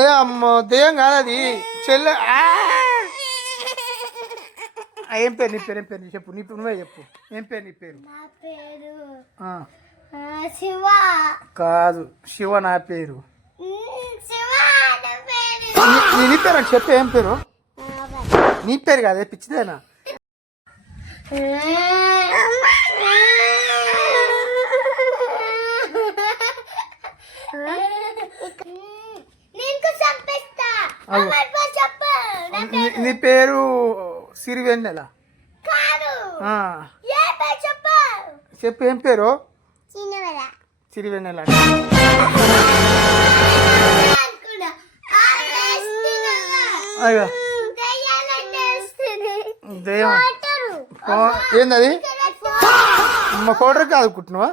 ఏ అమ్మో దెయ్యం కాదు అది చెల్లె. ఏం పేరు నీ పేరు? ఏం పేరు చెప్పు, నీ నువ్వే చెప్పు. ఏం పేరు నీ పేరు? నా పేరు శివ. కాదు, శివ నా పేరు. శివ నా పేరు. నీ పేరు అని చెప్పు. ఏం పేరు? నీ పేరు కాదే, పిచ్చిదేనా? నీ పేరు సిరివెన్నెల. చెప్పు ఏం పేరు? సిరివెన్నెల. అయ్యో దెయ్యం ఏంది అది? మా కోటరు కాదుకుంటున్నావా?